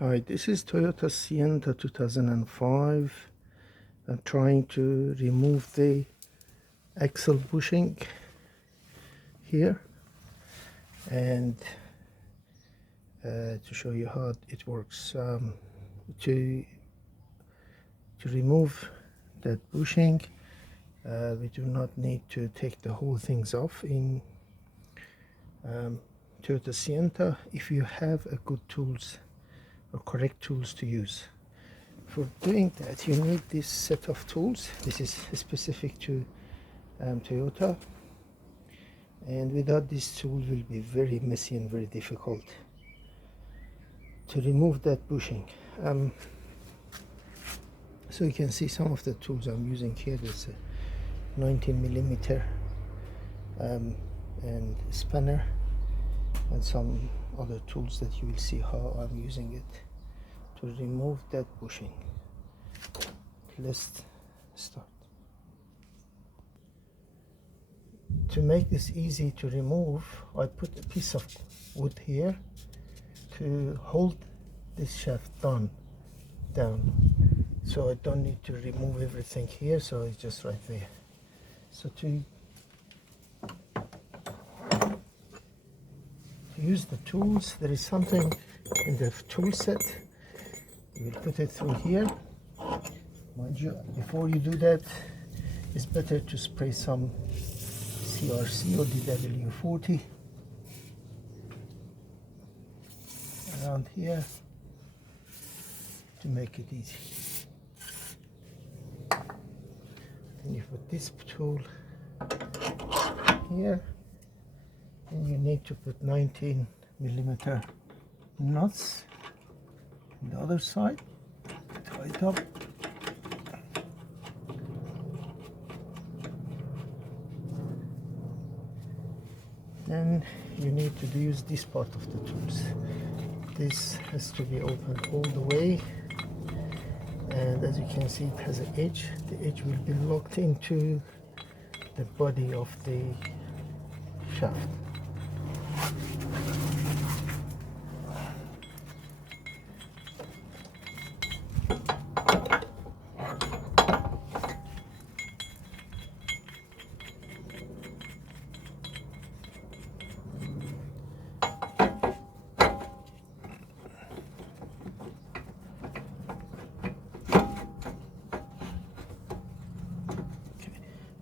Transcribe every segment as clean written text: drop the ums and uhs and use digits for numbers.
Hi, this is Toyota Sienta 2005. I'm trying to remove the axle bushing here and to show you how it works. To remove that bushing, we do not need to take the whole things off in Toyota Sienta if you have a good tools or correct tools to use. For doing that, you need this set of tools. This is specific to Toyota, and without this tool will be very messy and very difficult to remove that bushing. So you can see some of the tools I'm using here. There's a 19mm and spanner, and some other tools that you will see how I'm using it to remove that bushing. Let's start. To make this easy to remove, I put a piece of wood here to hold this shaft down, so I don't need to remove everything here, so it's just right there. So to use the tools, there is something in the tool set. You will put it through here. Mind you, before you do that, it's better to spray some CRC or DW40 around here to make it easy. Then you put this tool here, and you need to put 19mm nuts on the other side, tie it up. Then you need to use this part of the tools. This has to be opened all the way, and as you can see, it has an edge. The edge will be locked into the body of the shaft.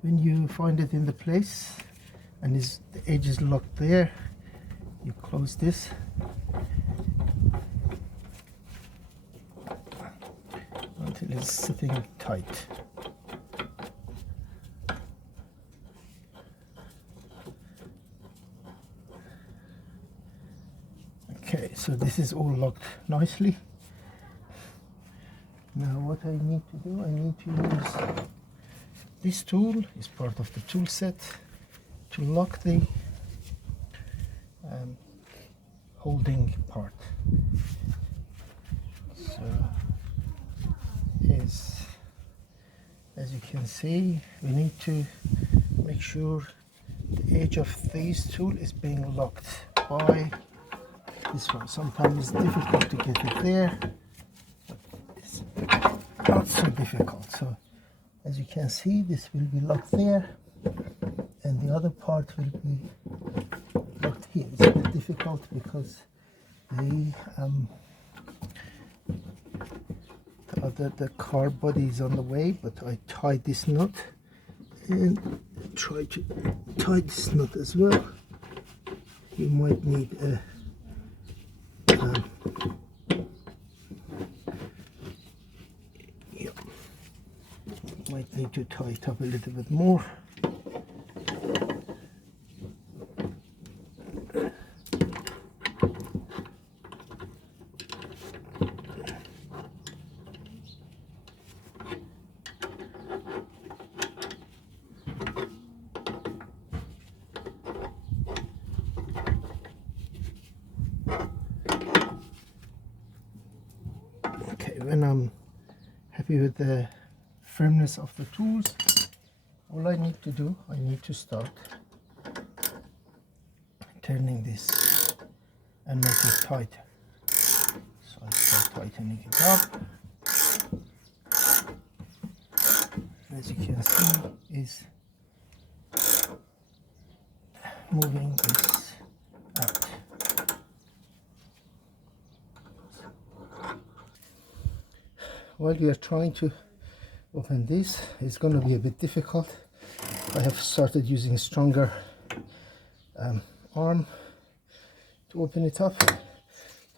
When you find it in the place and the edge is locked there, you close this until it's sitting tight. Okay, so this is all locked nicely. Now what I need to do, I need to use this tool, is part of the tool set, to lock the holding part. So as you can see, we need to make sure the edge of this tool is being locked by this one. Sometimes it's difficult to get it there, but it's not so difficult. So as you can see, this will be locked there, and the other part will be locked here. It's a bit difficult because the car body is on the way, but I tied this knot and try to tie this knot as well. You might need a might need to tie it up a little bit more. Okay, when I'm happy with the firmness of the tools, all I need to do, I need to start turning this and make it tighter. So I start tightening it up. As you can see, is moving this out. While we are trying to open this, it's going to be a bit difficult. I have started using stronger arm to open it up.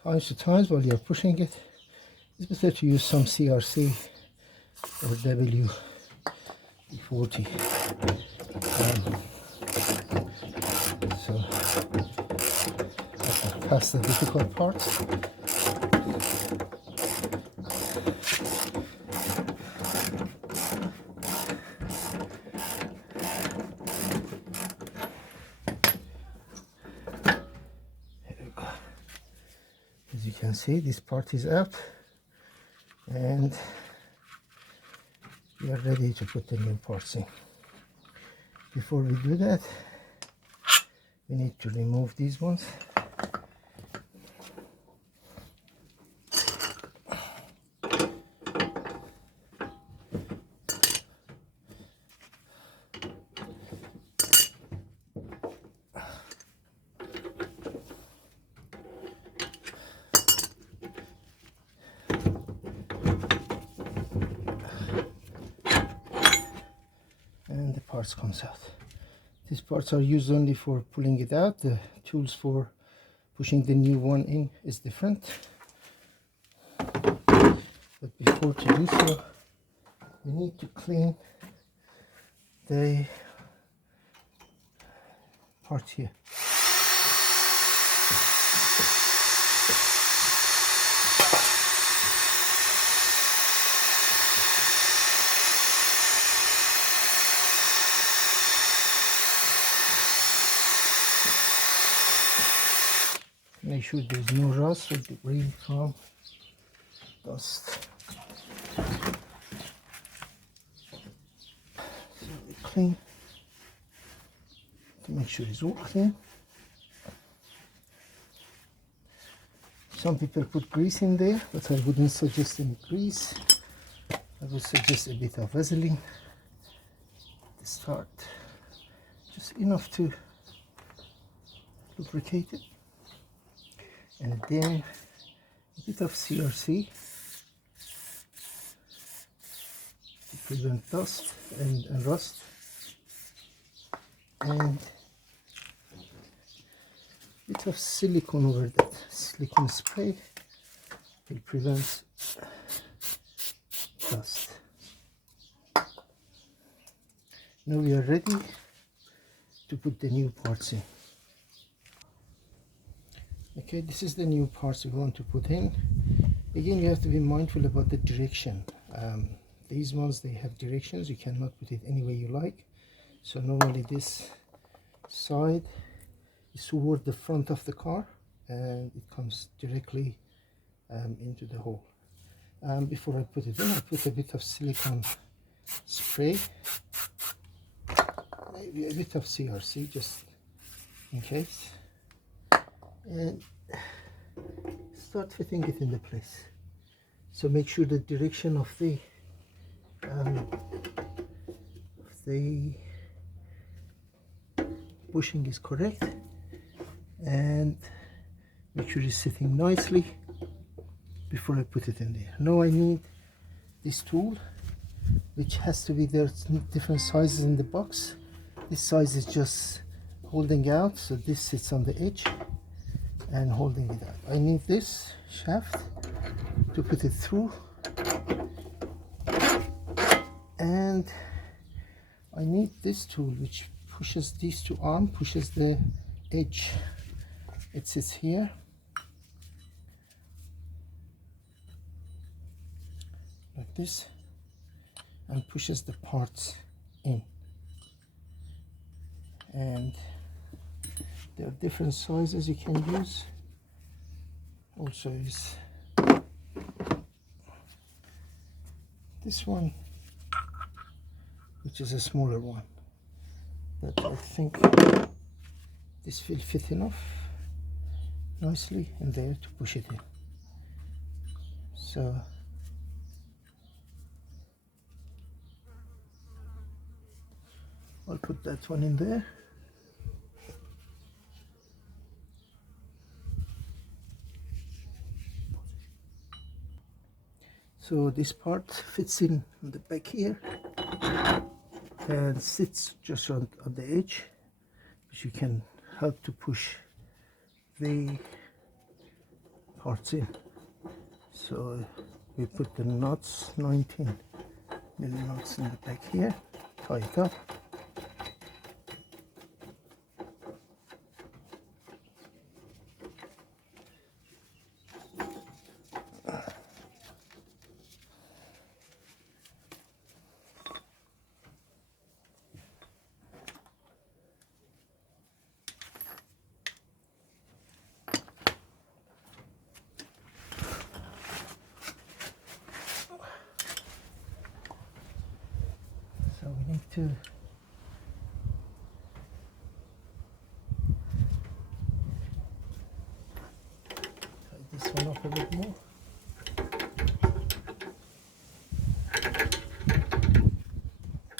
Times to times while you're pushing it, it's better to use some CRC or WD-40. So I can pass the difficult parts. As you can see, this part is out, and we are ready to put the new parts in. Before we do that, we need to remove these ones. And the parts comes out. These parts are used only for pulling it out. The tools for pushing the new one in is different. But before to do so, we need to clean the part here. Make sure there's no rust or debris from dust. So we clean to make sure it's all clean. Some people put grease in there, but I wouldn't suggest any grease. I would suggest a bit of Vaseline to start, just enough to lubricate it. And then a bit of CRC to prevent dust and rust, and a bit of silicone over that. Silicone spray will prevent dust. Now we are ready to put the new parts in. Okay, this is the new parts we want to put in. Again, you have to be mindful about the direction. These ones, they have directions. You cannot put it any way you like. So normally this side is toward the front of the car, and it comes directly into the hole. Before I put it in, I put a bit of silicone spray, maybe a bit of CRC just in case, and start fitting it in the place. So make sure the direction of the bushing is correct, and make sure it's sitting nicely before I put it in there. Now I need this tool, which has to be there, different sizes in the box. This size is just holding out, so this sits on the edge and holding it out. I need this shaft to put it through, and I need this tool which pushes these two arms, pushes the edge. It sits here, like this, and pushes the parts in. And there are different sizes you can use. Also is this one, which is a smaller one, but I think this will fit enough nicely in there to push it in. So I'll put that one in there. So this part fits in the back here and sits just on the edge, which you can help to push the parts in. So we put the nuts, 19 millimeter nuts in the back here, tie it up. So we need to tie this one up a bit more.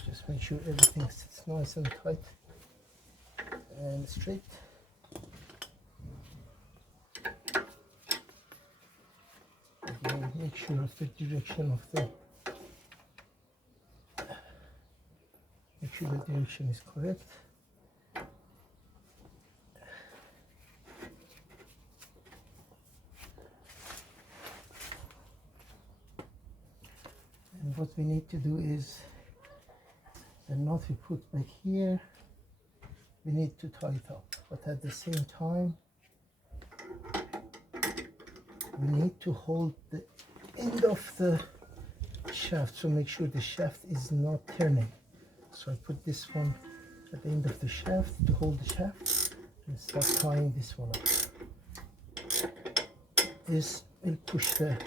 Just make sure everything sits nice and tight and straight. Again, make sure of the direction of the Make sure the direction is correct. And what we need to do is the knot we put back here, we need to tie it up. But at the same time, we need to hold the end of the shaft, so make sure the shaft is not turning. So I put this one at the end of the shaft to hold the shaft and start tying this one up. This will push the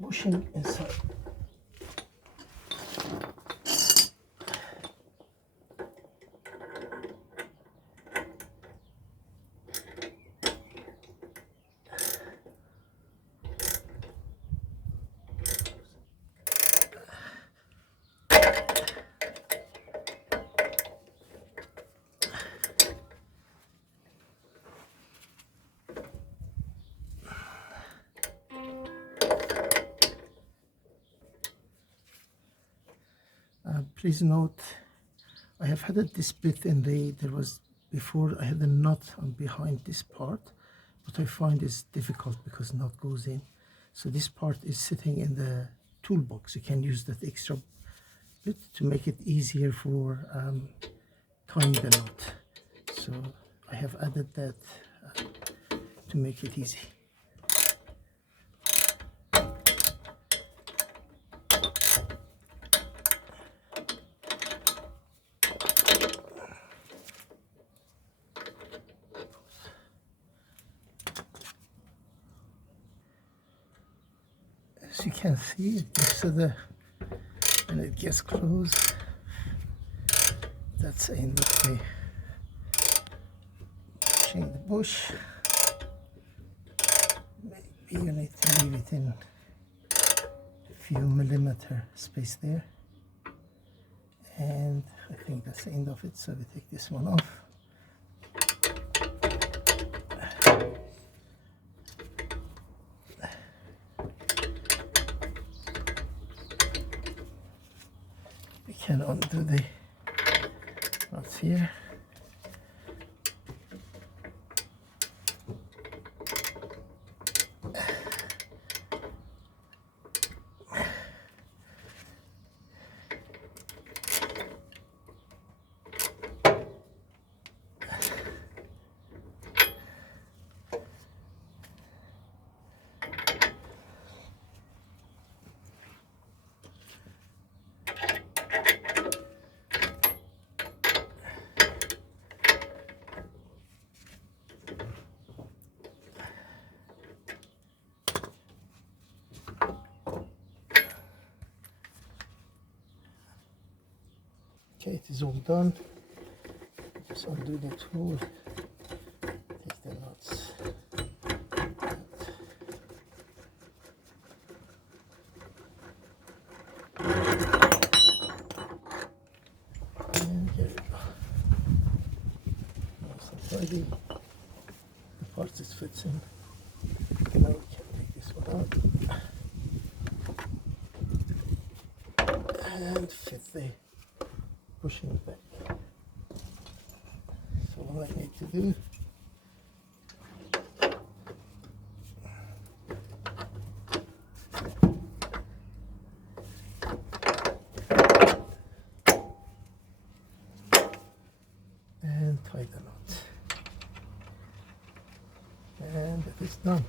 bushing inside. Please note, I have had this bit in there was before I had a knot on behind this part, but I find it's difficult because knot goes in. So this part is sitting in the toolbox. You can use that extra bit to make it easier for tying the knot. So I have added that to make it easy. As you can see, it gets to the, and it gets closed. That's the end of the pushing the bush. Maybe you need to leave it in a few millimeter space there. And I think that's the end of it, so we take this one off. We can undo the knots here. Okay, it is all done. Just undo the tool, take the nuts. really the parts it fits in. Now we can take this one out and fit the bushing back. So all I need to do and tie the knot, and that is done.